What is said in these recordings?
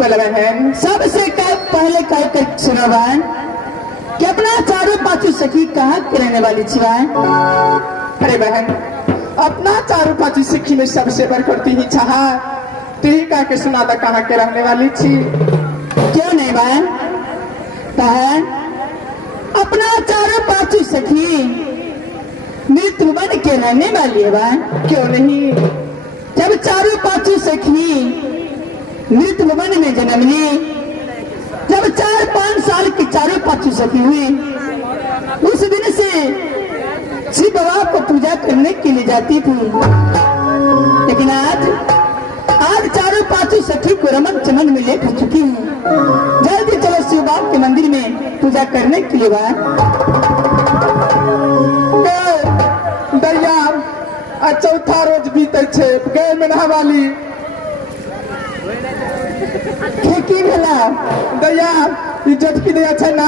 बोला बहन। सबसे पहले कह कर सुना बहन कि अपना चारों पांचों सखी कहाँ के रहने वाली थी बहन। अरे बहन, अपना चारों पांचों सखी में सबसे बढ़ करती ही चाहा तू ही कह के सुना था कहाँ के रहने वाली थी। क्यों नहीं बहन? बहन अपना चारों पांचों सखी मृत्यु बन के रहने वाली है बहन। क्यों नहीं? जब चारों पांचों सखी मृत्यु वन में जन्म ली, जब 4-5 साल की चारों पांचों सखी हुई, उस दिन से शिव बाबा को पूजा करने के लिए जाती थी। लेकिन आज चारों पांचों सखी को रमन चमन में लेकर चुकी हूँ। जल्दी चलो शिव बाबा के मंदिर में पूजा करने के लिए बाहर। दरिया चौथा रोज बीते छे गए में नहावाली की भेला दया इज्जत की दया छे ना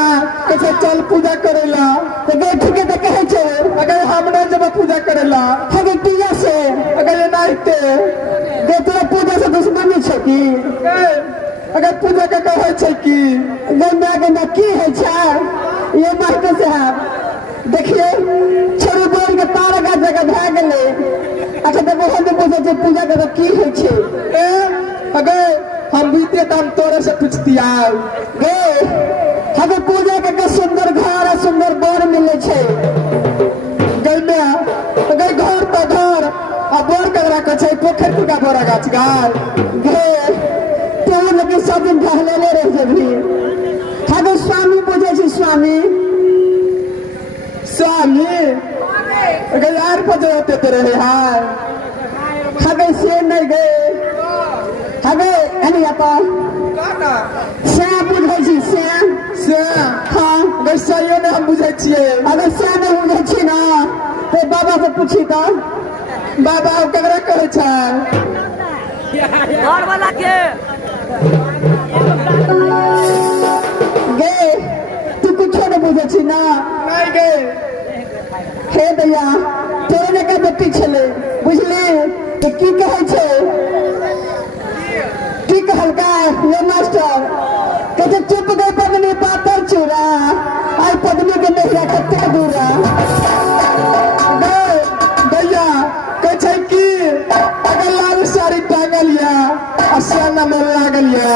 कैसे चल पूजा करेला तो बैठ के तो कहे छे अगर हम नहीं जब पूजा करेला हगे पूजा से अगर ये नाइते गे तोरा पूजा से दुश्मनी छे की अगर पूजा का कहे छे की गंदा की है छा ये मास्टर साहब देखिए छोरू बोल के पार का जगह भाग ले। अच्छा तो बहुत पूछे छे पूजा का की है छे अगर हम बीते तो हम तोरे से पूछती आओ गे हमें पूजा के सुंदर घर और सुंदर बर मिले छे गल में अगर घर तो घर अब बोर कर रखा छे पोखर का बोरा गाछ गाल गे तो लेकिन सब दिन ढहले ले रह जबी हमें स्वामी पूजे छे स्वामी अगर यार पजे होते तो रहे हां हमें से नहीं गए हमें अनी आपा श्याम बुझे छी श्याम हाँ अगर सही ने हम बुझे छिए अगर श्याम नहीं बुझे छी ना तो बाबा से पूछी तो बाबा ककरा कहे छै घर वाला के गे तू कुछ नहीं बुझे छी ना नहीं गे हे दैया तोरे ने का बेटी छले बुझली तो की कहे छे की कहलका ये मास्टर कहते चुप गए पगनी पातर चूरा आई पगनी के नहीं रखते दूरा दैया कहे की अगर लाल साड़ी टांगल या असियाना में लागल या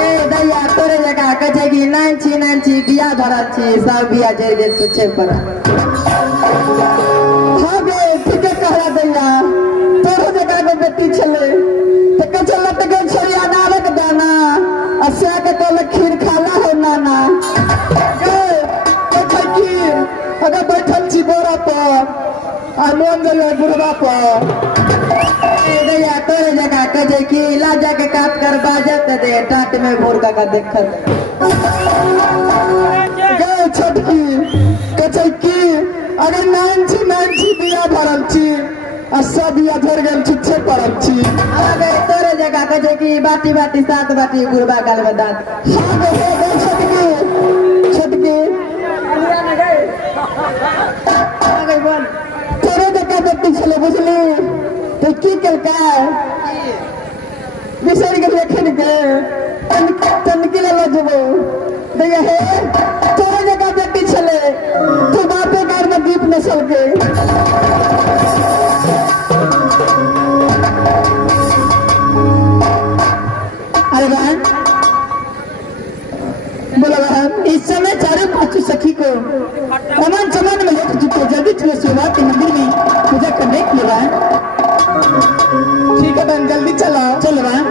ए दैया तोरे जगह कहे की नांची बिया धरल छी सब बिया जे दे छे पर हां बे ठीक कहला दैया तोरे जगह के बेटी छले तो कहे लट गए छोरी अनारक दाना असिया के तो खीर खाला हो नाना कहे की अगर बैठल छी बोरा पर आ मोन जले बुढ़वा पर दैया तोरे जगह कहे की लाजा के काट कर बाजत दे टाट में भोर का देखत गए छोटकी कहे की अगर नांची बिया भरल छी आ सब बिया झड़ गेल छुच्छे पड़ल छी अबे तोरे जगह कहे की बाटी 7 बाटी गुरबा गाल में दांत हां गए छोटकी आगे बोल तोरे जगह बेटी छले बुझली तो की केलका बिसर के लेखन के तनकी ला जबो दैया हे तोरे जगह बेटी छले तू बापे घर में दीप नसल के अरे बहन बोला बहन इस समय चारों पांचों सखी को रमन चमन में लेकर चुके जल्दी चलो शिवा के मंदिर में पूजा करने के लिए बहन। ठीक है बहन जल्दी चला चलो बहन।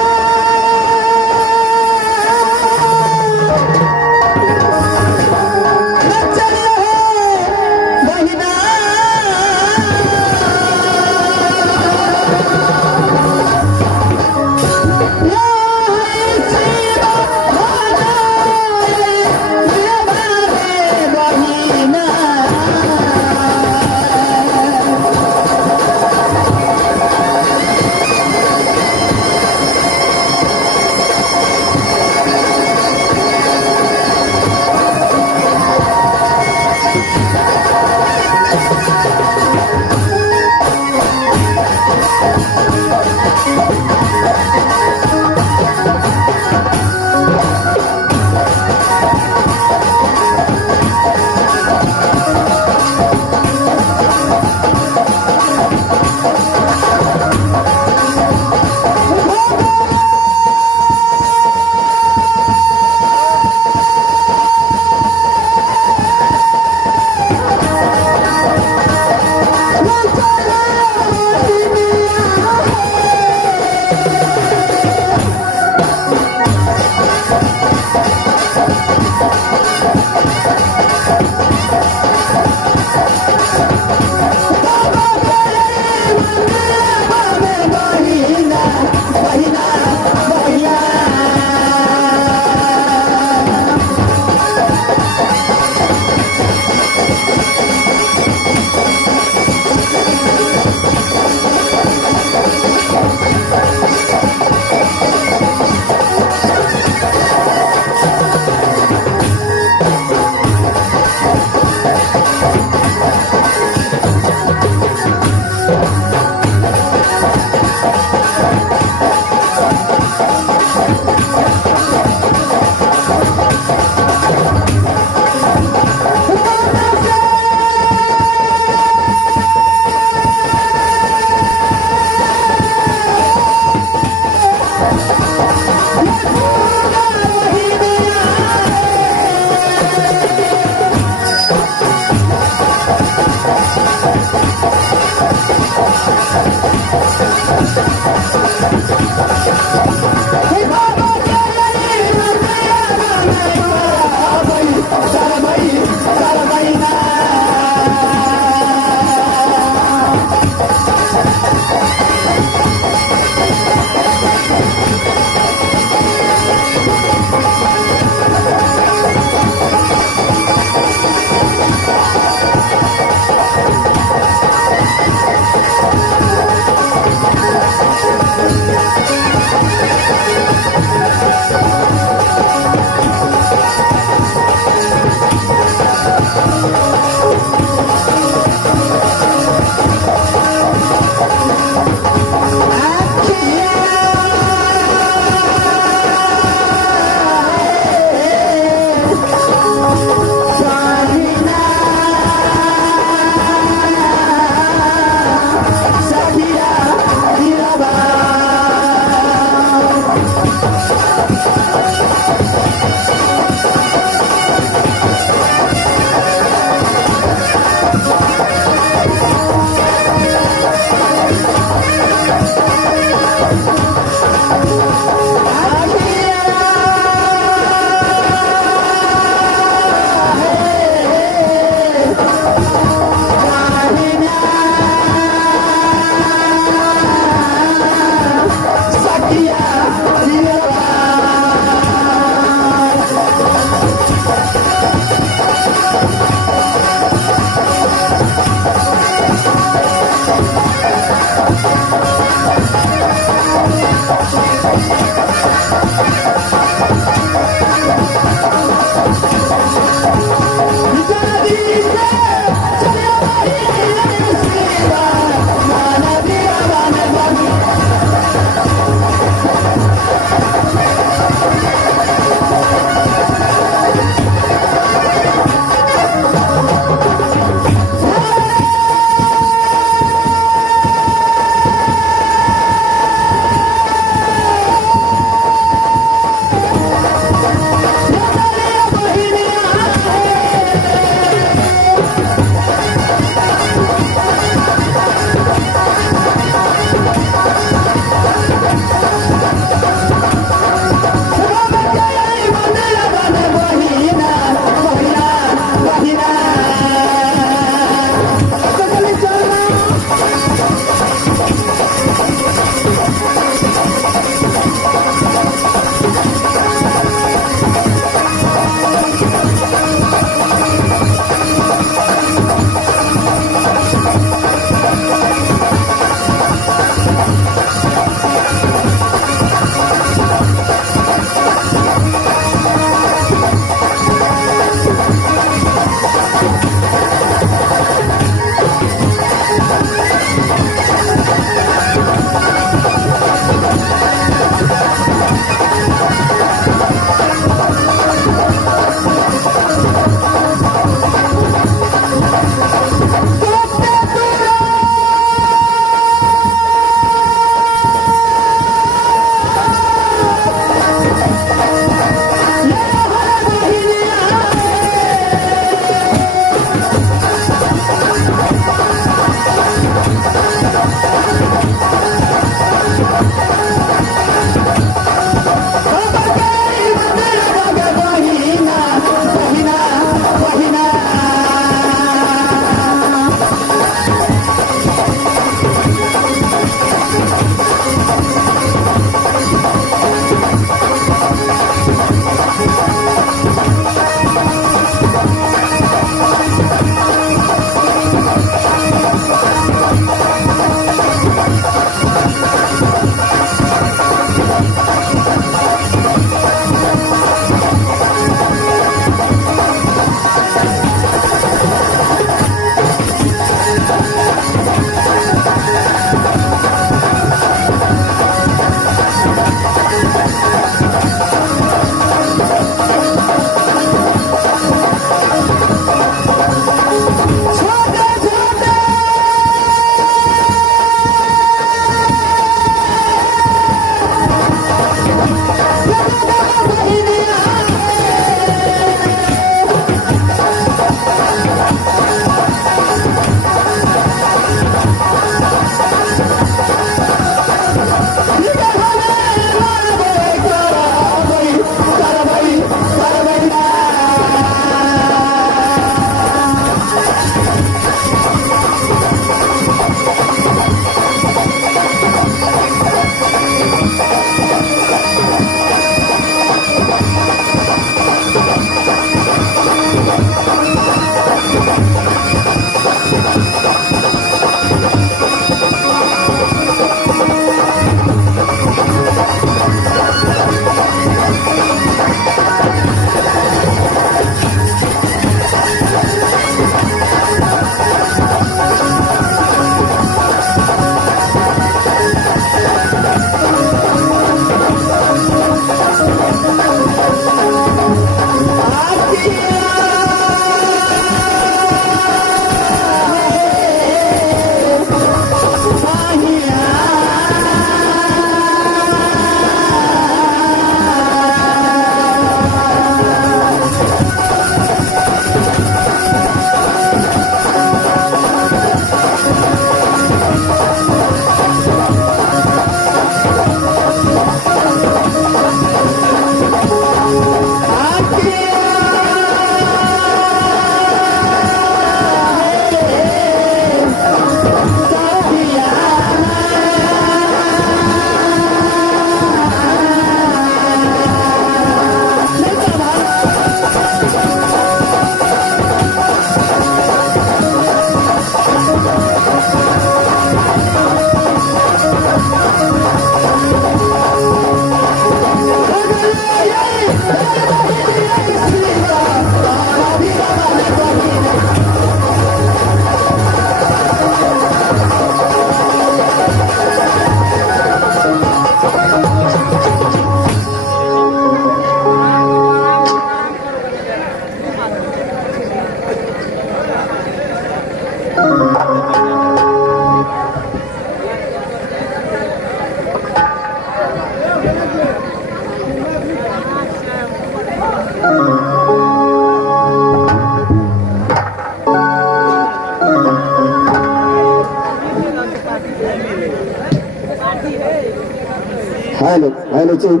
हेलो हेलो चुप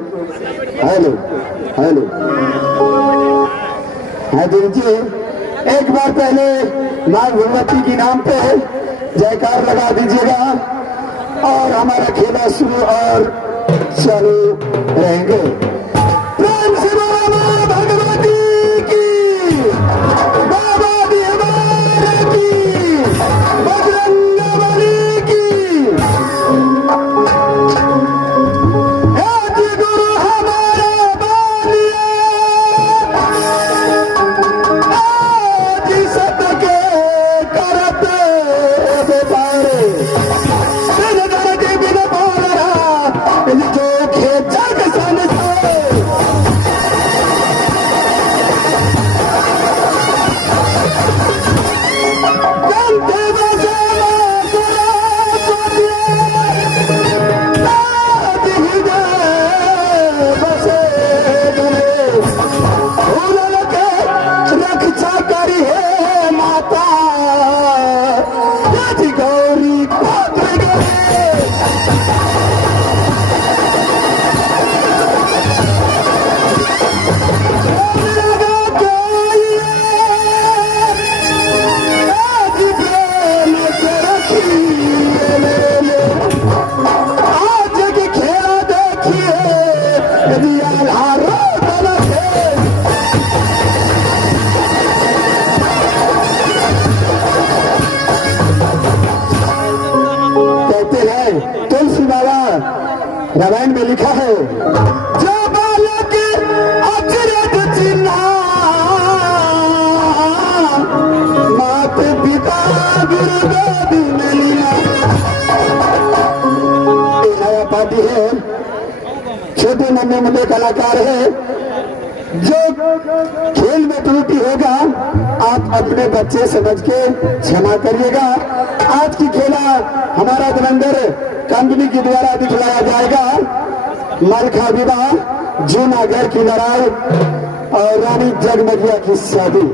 हेलो हेलो हाँ जी एक बार पहले माँ भगवती के नाम पे जयकार लगा दीजिएगा और हमारा खेला शुरू और चालू रहेंगे। प्रेम से बोलो माँ भगवती की, बाबा दीवार की, बजरंगबली की। रामायण में लिखा है जो बालक अचरज चिन्हा मात पिता गुरु गोदी में लीला। नया पार्टी है, छोटे नन्हे मुन्ने कलाकार है। जो खेल में त्रुटि होगा आप अपने बच्चे समझ के क्षमा करिएगा। आज की खेला हमारा धुरंधर कंपनी के द्वारा दिखलाया जाएगा। मलखा विवाह, जूनागढ़ की लड़ाई और रानी जगमगिया की शादी।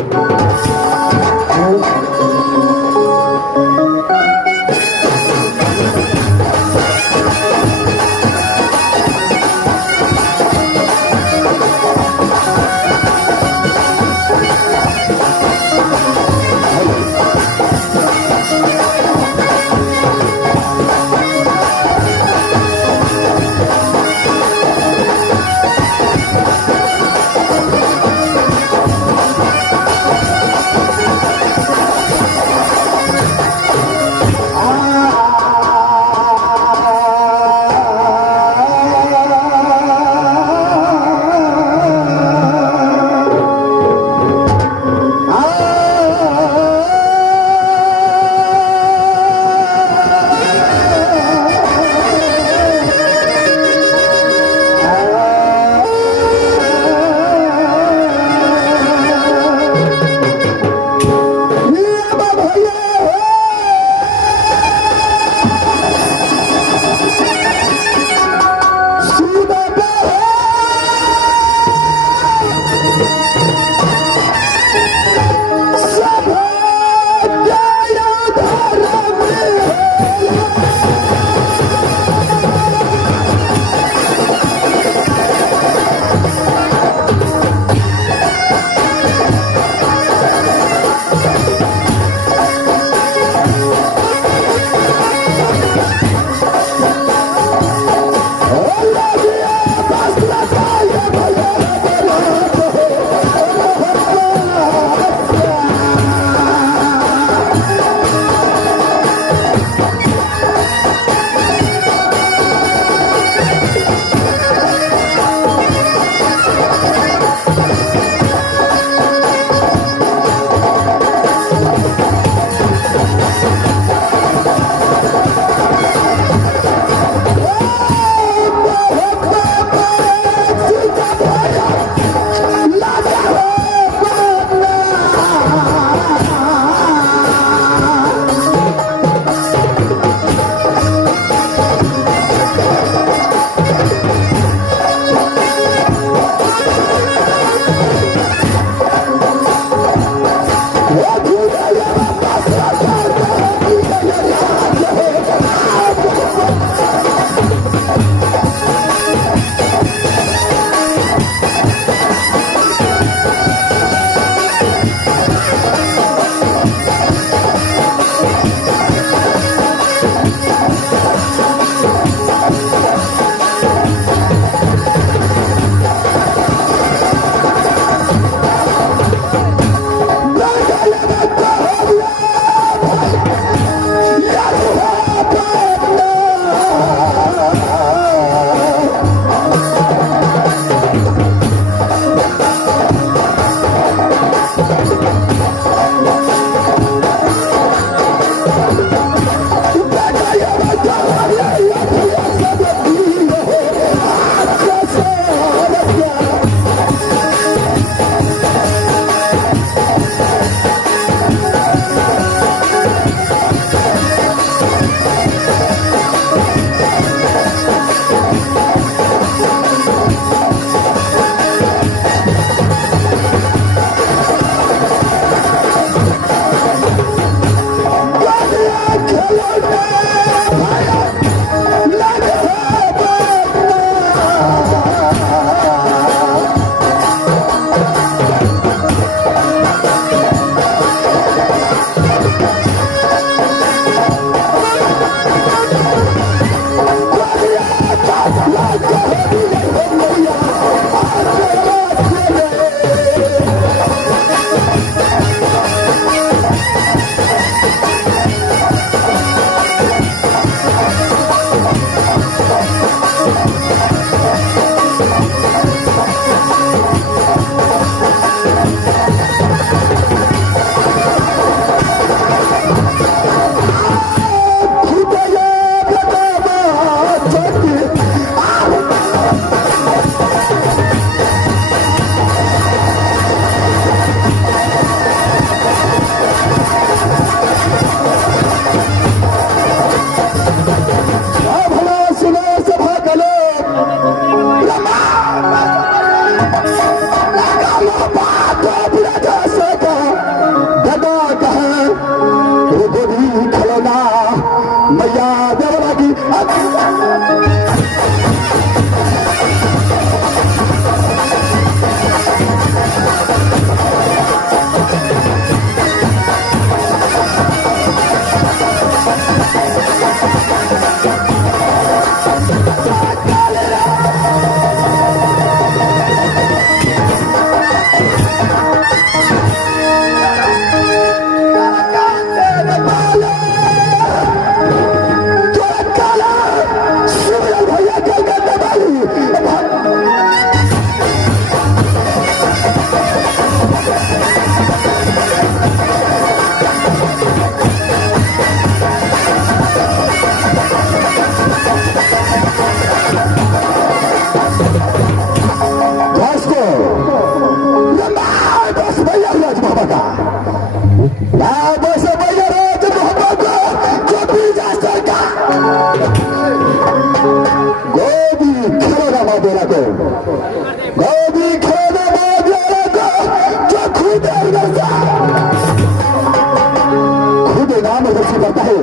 हो।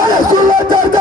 अरे सुन लो चर्चा